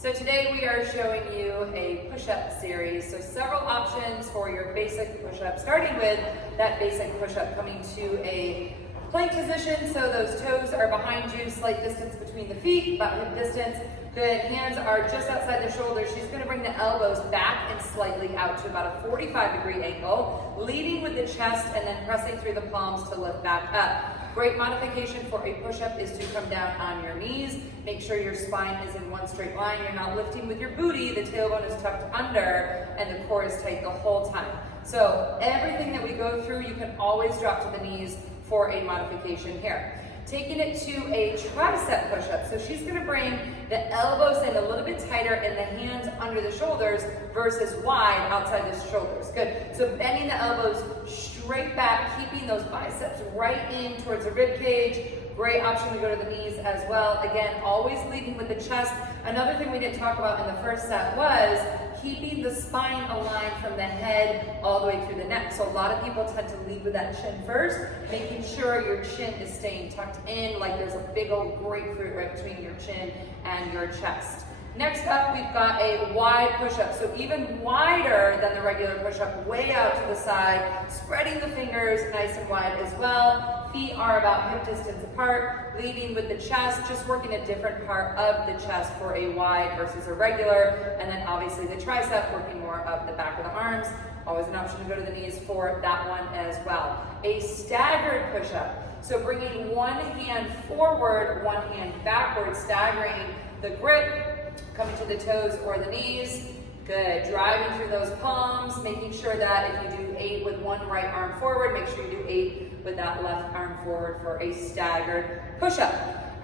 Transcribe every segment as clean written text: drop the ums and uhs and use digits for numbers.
So today we are showing you a push-up series. So several options for your basic push-up, starting with that basic push-up, coming to a plank position. So those toes are behind you, slight distance between the feet, about hip distance. Good, hands are just outside the shoulders. She's gonna bring the elbows back and slightly out to about a 45-degree angle, leading with the chest and then pressing through the palms to lift back up. Great modification for a push-up is to come down on your knees. Make sure your spine is in one straight line. You're not lifting with your booty. The tailbone is tucked under and the core is tight the whole time. So everything that we go through, you can always drop to the knees for a modification here. Taking it to a tricep push-up. So she's gonna bring the elbows in a little bit tighter and the hands under the shoulders versus wide outside the shoulders. Good. So bending the elbows straight back, keeping those biceps right in towards the rib cage. Great option to go to the knees as well. Again, always leading with the chest. Another thing we didn't talk about in the first set was keeping the spine aligned from the head all the way through the neck. So a lot of people tend to lead with that chin first, making sure your chin is staying tucked in like there's a big old grapefruit right between your chin and your chest. Next up, we've got a wide push-up. So even wider than the regular push-up, way out to the side, spreading the fingers nice and wide as well. Feet are about hip distance apart, leading with the chest, just working a different part of the chest for a wide versus a regular. And then obviously the tricep, working more of the back of the arms. Always an option to go to the knees for that one as well. A staggered push-up. So bringing one hand forward, one hand backward, staggering the grip, coming to the toes or the knees. Good, driving through those palms, making sure that if you do 8 with one right arm forward, make sure you do 8 with that left arm forward for a staggered push-up.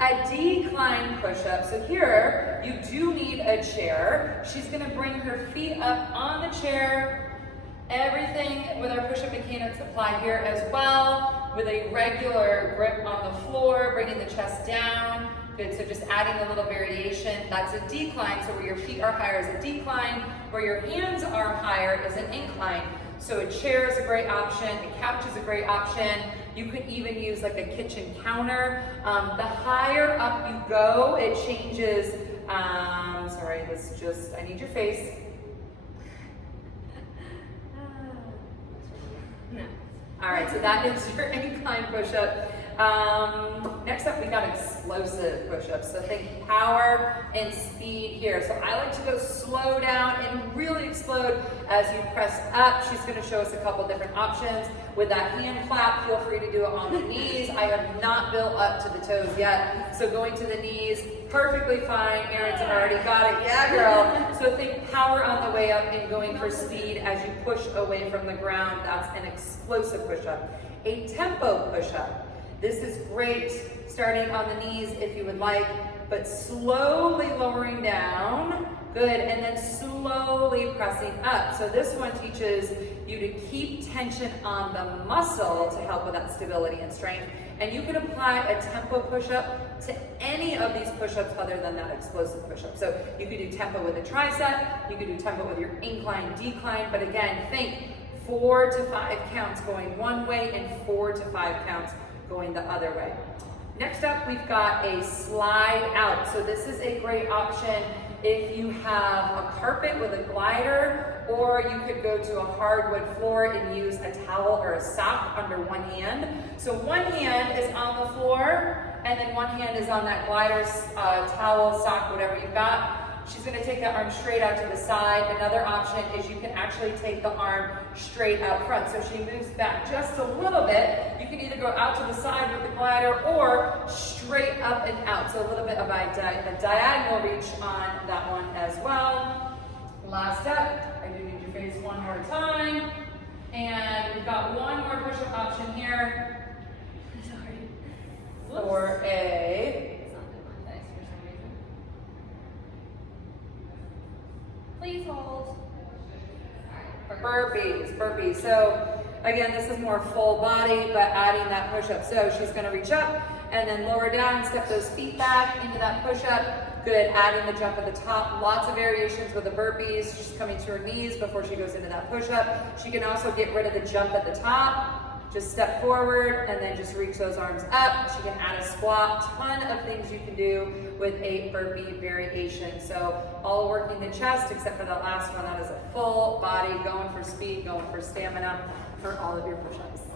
A decline push-up, so here you do need a chair. She's gonna bring her feet up on the chair. Everything with our push-up mechanics apply here as well, with a regular grip on the floor, bringing the chest down. Good, so just adding a little variation. That's a decline, so where your feet are higher is a decline, where your hands are higher is an incline. So a chair is a great option, a couch is a great option. You could even use like a kitchen counter. The higher up you go, it changes, sorry, I need your face. No. All right, so that is your incline push-up. Next up, we got explosive push-ups. So think power and speed here. So I like to go slow down and really explode as you press up. She's going to show us a couple different options. With that hand clap, feel free to do it on the knees. I have not built up to the toes yet. So going to the knees, perfectly fine. Erin's already got it. Yeah, girl. So think power on the way up and going for speed as you push away from the ground. That's an explosive push-up. A tempo push-up. This is great, starting on the knees if you would like, but slowly lowering down, good, and then slowly pressing up. So this one teaches you to keep tension on the muscle to help with that stability and strength. And you can apply a tempo push-up to any of these push-ups other than that explosive push-up. So you could do tempo with a tricep, you could do tempo with your incline, decline, but again, think 4 to 5 counts going one way and 4 to 5 counts going the other way. Next up, we've got a slide out. So this is a great option if you have a carpet with a glider, or you could go to a hardwood floor and use a towel or a sock under one hand. So one hand is on the floor, and then one hand is on that glider, towel, sock, whatever you've got. She's going to take that arm straight out to the side. Another option is you can actually take the arm straight out front. So she moves back just a little bit. You can either go out to the side with the glider or straight up and out. So a little bit of a diagonal reach on that one as well. Last up, I do need your face one more time. And we've got one more push-up option here. Sorry. For a... Please hold. Burpees. So again, this is more full body, but adding that push-up. So she's gonna reach up and then lower down, step those feet back into that push-up. Good, adding the jump at the top. Lots of variations with the burpees. She's coming to her knees before she goes into that push-up. She can also get rid of the jump at the top. Just step forward and then just reach those arms up. She can add a squat, ton of things you can do with a burpee variation. So all working the chest except for the last one, that is a full body, going for speed, going for stamina for all of your push-ups.